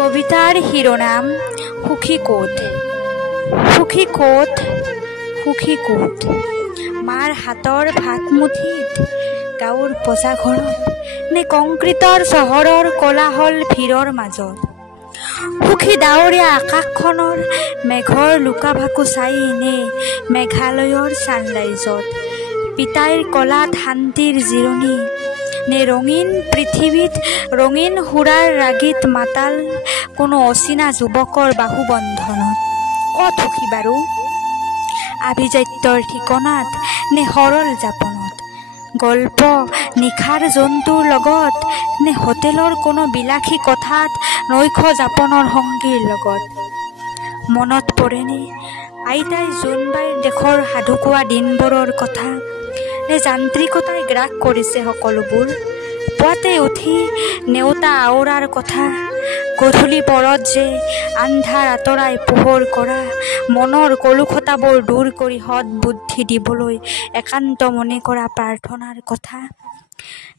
কবিতাৰ শিৰোনাম সুখী ক'ত। সুখী ক'ত, সুখী ক'ত, মাৰ হাতৰ ভাত মুঠিত, গাঁৱৰ পঁচা ঘৰত নে কংক্ৰিটৰ চহৰৰ কোলাহল ভিৰৰ মাজত। সুখী ডাৱৰীয়া আকাশখনৰ মেঘৰ লুকা-ভাকু চাই নে মেঘালয়ৰ ছানৰাইজত। পিতাইৰ কলাত শান্তিৰ জিৰণি নে ৰঙীন পৃথিৱীত ৰঙীন সুৰাৰ ৰাগীত মাতাল কোনো অচিনা যুৱকৰ বাহুবন্ধনত। ক'ত সুখী বাৰু, আভিজাত্যৰ ঠিকনাত নে সৰল যাপনত। গল্প নিশাৰ জন্তুৰ লগত নে হোটেলৰ কোনো বিলাসী কোঠাত নৈশ যাপনৰ সংগীৰ লগত। মনত পৰেনে আইতাই জোনবাইৰ দেশৰ সাধু কোৱা দিনবোৰৰ কথা, নে যান্ত্ৰিকতাই গ্ৰাস কৰিছে সকলোবোৰ। পুৱাতে উঠি নেওতা আওৰাৰ কথা, গধূলি পৰত যে আন্ধাৰ আঁতৰাই পোহৰ কৰা, মনৰ কলুষতাবোৰ দূৰ কৰি সৎ বুদ্ধি দিবলৈ একান্ত মনে কৰা প্ৰাৰ্থনাৰ কথা।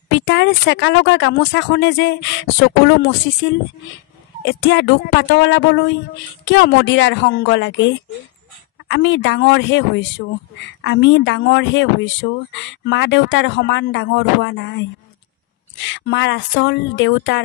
পিতাৰ চেকা লগা গামোচাখনে যে চকুলো মচিছিল, এতিয়া দুখ পাতলাবলৈ কিয় মদিৰাৰ সংগ লাগে। আমি ডাঙৰহে হৈছোঁ, আমি ডাঙৰহে হৈছোঁ, মা দেউতাৰ সমান ডাঙৰ হোৱা নাই। মাৰ আচল দেউতাৰ